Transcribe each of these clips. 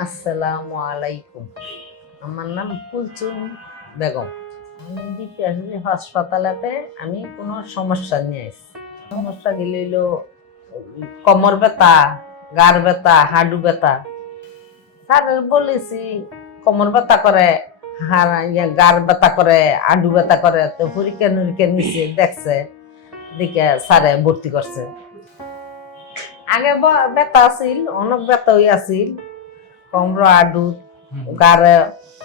আসসালামু আলাইকুম। আমার নাম কুলচুম বেগম। আমি দিতে আসছি হাসপাতালেতে, আমি কোনো সমস্যা নিয়ে আসছি সমস্যা গেলে হইল কমর ব্যথা, গার ব্যথা হাডু ব্যথা। স্যার, বলেছি, কমর ব্যথা করে হাড় গার ব্যথা করে আডু ব্যথা করে, তো পরীক্ষা নিরীক্ষা নিছে দেখছে, দেখে স্যারে ভর্তি করছে। আগে ব্যথা আছিল, অনেক ব্যথা হয়ে আছিল। কমর আডু গারে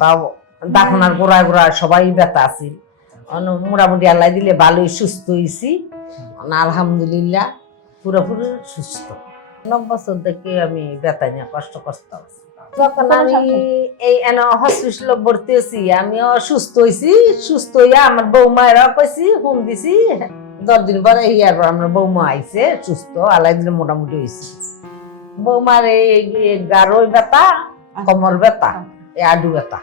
বা দাফনার গোড়ায় গোড়ায় সবাই ব্যথা আছিল মোটামুটি আল্লাহ দিলে ভালোই সুস্থ হয়েছি আলহামদুলিল্লাহ পুরোপুরি সুস্থ। অনেক বছর থেকে আমি ব্যথা নিয়ে কষ্ট কষ্ট আছি। যখন আমি এই এন হসপিটালে ভর্তি হয়েছি আমি অসুস্থ হয়েছি সুস্থ হইয়া আমার বৌমায়েরা কইছি ফোন দিছি। দশ দিন পরে ইয়ার আমার বৌমা আইছে সুস্থ আল্লাহ দিলে মোটামুটি হয়েছে বৌমার এই গারোই ব্যথা কোমর ব্যথা এই আডু ব্যথা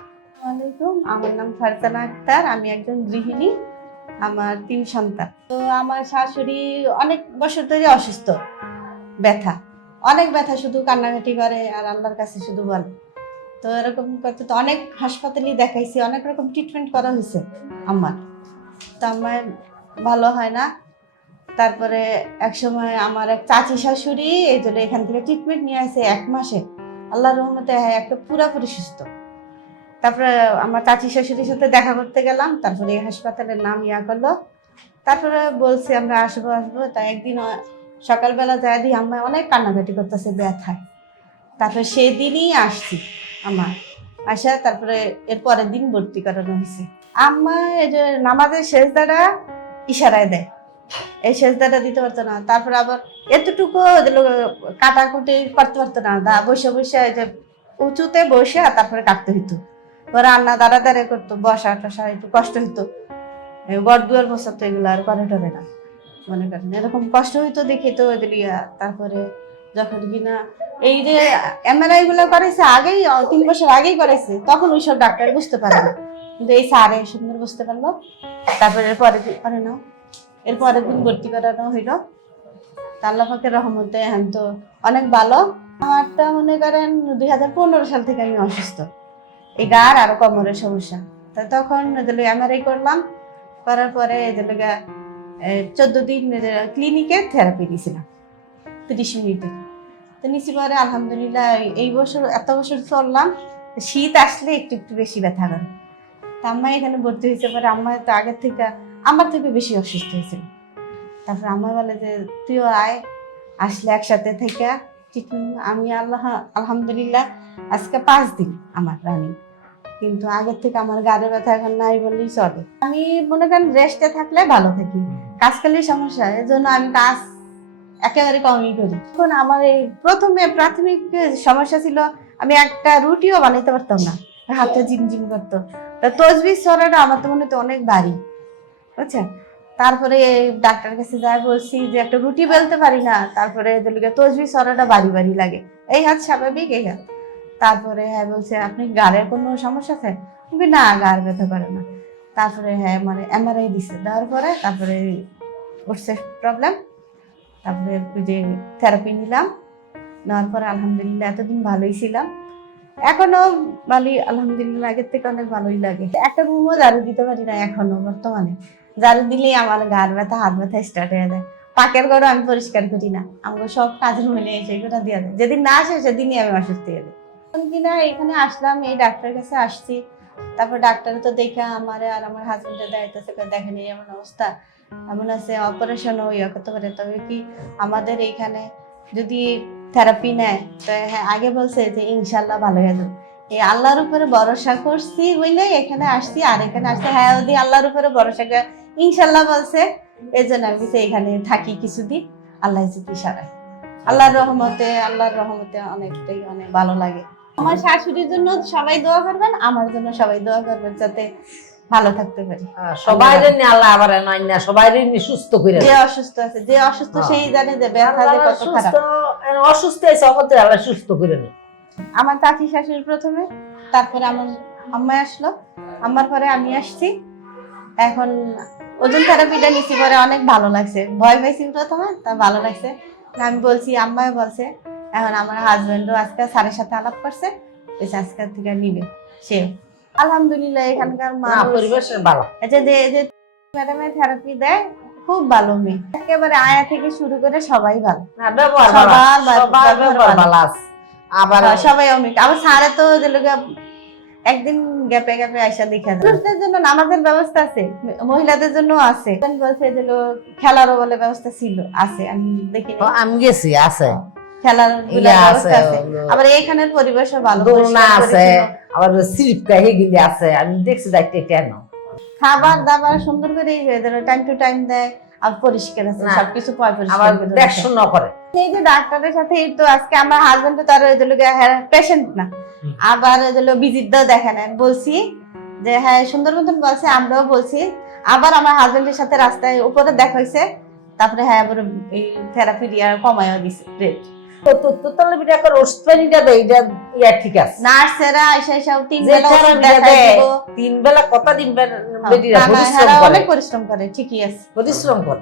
আমার নাম ফারজানা আক্তার, আমি একজন গৃহিণী, আমার তিন সন্তান। তো আমার শাশুড়ি অনেক বছর ধরে অসুস্থ, ব্যথা। অনেক ব্যথা শুধু কান্নাকাটি করে আর আল্লাহর কাছে শুধু বলে। তো এরকম করতে তো অনেক হাসপাতালে দেখাইছি, অনেক রকম ট্রিটমেন্ট করা হয়েছে আমার। তো আমার ভালো হয় না তারপরে এক সময় আমার এক চাচি শাশুড়ি এই জন্য এখান থেকে ট্রিটমেন্ট নিয়ে আসে এক মাসে। আল্লাহ রহমতে হ্যাঁ একটা পুরাপুরি সুস্থ। তারপরে আমার চাচি শাশুড়ির সাথে দেখা করতে গেলাম, তারপরে এই হাসপাতালের নাম ইয়া করল। তারপরে বলছি, আমরা আসব আসব। তাই একদিন সকালবেলা যাই দিই আম্মা অনেক কান্নাকাটি করতেছে, ব্যথায়। তারপরে সেই দিনই আসছি আমার। আসা, তারপরে এর পরের দিন ভর্তি করানো হয়েছে। যে নামাজের শেষ দ্বারা ইশারায় দেয়। এই দ্বারা দিতে পারতো না। তারপরে আবার এতটুকু কাটাকুটি করতে পারতো না। বসে বসে যে উঁচুতে বসে তারপরে কাটতে হইতো। রান্না দাঁড়া দাঁড়া করতো, বসা টসা একটু কষ্ট হইতো। বর দুয়ার বছর তো এগুলো আর করে টরে না, মনে করেন। এরকম কষ্ট হইতো দেখি তো ওদের তারপরে যখন কিনা এই যে এমআরআই গুলো করেছে আগেই তিন বছর আগেই করেছে তখন ওইসব ডাক্তার বুঝতে পারে না। কিন্তু এই স্যারে সুন্দর বুঝতে পারল। তারপরে এরপরে করে না এরপরের দিন ভর্তি করানো হইল। তা আল্লাহ পাকের রহমতে এখন তো অনেক ভালো। আমারটা মনে করেন দুই হাজার পনেরো সাল থেকে আমি অসুস্থ। এই গার আর কোমরের সমস্যা। তা তখন এমআরআই করলাম। করার পরে এদের চোদ্দ দিন ক্লিনিকে থেরাপি দিয়েছিলাম। তিরিশ মিনিটে। তো নিচি পরে আলহামদুলিল্লাহ এই বছর, এত বছর চললাম। শীত আসলে একটু একটু বেশি ব্যথা করে। তা আম্মা এখানে ভর্তি হয়েছে পরে আম্মা তো আগের থেকে আমার থেকে বেশি অসুস্থ হয়েছিল তারপর আমার বলে যে, তুইও আয়, আসলে একসাথে থেকে আমি আল্লাহ, আলহামদুলিল্লাহ, আজকে পাঁচ দিন আমার রানিং কিন্তু আগের থেকে আমার গাড়ে ব্যথা এখন নাই বললেই চলে। আমি মনে করেন রেস্টে থাকলে ভালো থাকি। কাজ করলে সমস্যা এই জন্য আমি কাজ একেবারে কমই করি। এখন আমার এই প্রথমে প্রাথমিক সমস্যা ছিল, আমি একটা রুটিও বানাইতে পারতাম না। হাতে ঝিমঝিম করতো। তা তসবি সরাটা আমার তো মনে হতো অনেক ভারী। বুঝছেন? তারপরে ডাক্তার কাছে যাই বলছি যে, একটা রুটি বেলতে পারি না। তারপরে এদেরকে তসবি সরাটা বাড়ি বাড়ি লাগে। এই হাত স্বাভাবিক, এই হাত। তারপরে হ্যাঁ বলছে, আপনি গাড়ের কোনো সমস্যা আছে? না, গাড় ব্যথা করে না। তারপরে হ্যাঁ মানে এমআরআই দিছে। দেওয়ার পরে তারপরে উঠছে প্রবলেম তারপরে যে থেরাপি নিলাম। নেওয়ার পরে আলহামদুলিল্লাহ এতদিন ভালোই ছিলাম। এখনও ভালোই আলহামদুলিল্লাহ, আগের থেকে অনেক ভালোই লাগে। একটা রুমও ঝাড়ু দিতে পারি না এখনও বর্তমানে। ঝাড়ু দিলেই আমার গার ব্যথা, হাত ব্যথা স্টার্ট হয়ে যায়। পাকের ঘরও আমি পরিষ্কার করি না। আমাকে সব কাজের মিলে এসে এগুলো দিয়ে দেয়। যেদিন না আসে সেদিনই আমি অসুস্থ হয়ে যাই। কিনা এখানে আসলাম, এই ডাক্তারের কাছে আসছি। তারপর ডাক্তার তো দেখে আমার আর আমার হাজবেন্ডের দায়িত্ব দেখেন এমন অবস্থা। এমন আছে অপারেশন ইয়ে করতে পারে। তবে কি আমাদের এইখানে যদি থেরাপি নেয়, তো হ্যাঁ আগে বলছে যে ইনশাল্লাহ ভালো হয়ে যাবে। এই আল্লাহর উপরে ভরসা করছি বলে এখানে আসছি, আর এখানে আসছি হ্যাঁ ওদি আল্লাহর উপরে ভরসা করে ইনশাল্লাহ বলছে এই জন্য আমি এখানে থাকি কিছুদিন। আল্লাহ যদি সারাই আল্লাহর রহমতে আল্লাহর রহমতে অনেকটাই অনেক ভালো লাগে। আমার শাশুড়ির জন্য সবাই দোয়া করবেন আমার জন্য সবাই দোয়া করবেন যাতে ভালো থাকতে পারি। সবাই নিয়ে আল্লাহ আবার নাই না সবাই সুস্থ করে যে অসুস্থ আছে যে অসুস্থ হ্যাঁ। সেই জানে যে ব্যথা যে কত খারাপ। সুস্থ অসুস্থ হয়েছে অবশ্যই আল্লাহ সুস্থ করে নি আমার চাচি শাশুড়ি প্রথমে তারপরে আমার আম্মা আসলো। আম্মার পরে আমি আসছি। এখন ওজন থেরাপিটা নিচ্ছি পরে অনেক ভালো লাগছে। ভয় পাইছি প্রথমে তা ভালো লাগছে। আমি বলছি আম্মায় বলছে এখন আমার হাজবেন্ডও আজকে স্যারের সাথে আলাপ করছে আজকে থেকে নিবে। সে আলহামদুলিল্লাহ এখানকার মা মানুষ পরিবেশের ভালো। এই যে যে- ম্যাডামের থেরাপি দেয় খুব ভালো মেয়ে। একেবারে আয়া থেকে শুরু করে সবাই ভালো। সবার ভালো আবার সবাই অমিক। আবার স্যারে তো যে একদিন গ্যাপে গ্যাপে আইসা দেখা যায়। পুরুষদের জন্য নামাজের ব্যবস্থা আছে মহিলাদের জন্য আছে। বলছে যে খেলারও বলে ব্যবস্থা ছিল আছে আমি দেখিনি ও, আমি গেছি আছে। খেলার ব্যবস্থা আছে। আবার এইখানের পরিবেশও ভালো আছে। আবার স্লিপ আছে আমি দেখছি যাইতে কেন। খাবার দাবার সুন্দর করে টাইম টু টাইম দেয় আর পরিষ্কার আছে সবকিছু পয় পরিষ্কার। দেখশন করে। এই যে ডাক্তারের সাথে তো আজকে আমার হাজবেন্ড তো তার ওই পেশেন্ট না। আবার ওই যে ভিজিট দাও দেখে নেন বলছি যে হ্যাঁ সুন্দর মতন বলছে আমরাও বলছি। আবার আমার হাজবেন্ডের সাথে রাস্তায় উপরে দেখা হয়েছে। তারপরে হ্যাঁ আবার এই থেরাপি দিয়ে দিছে রেট ঠিক আছে। নার্সেরা তিন বেলা দিন হ্যাঁ, অনেক পরিশ্রম করে ঠিকই আছে। পরিশ্রম করে।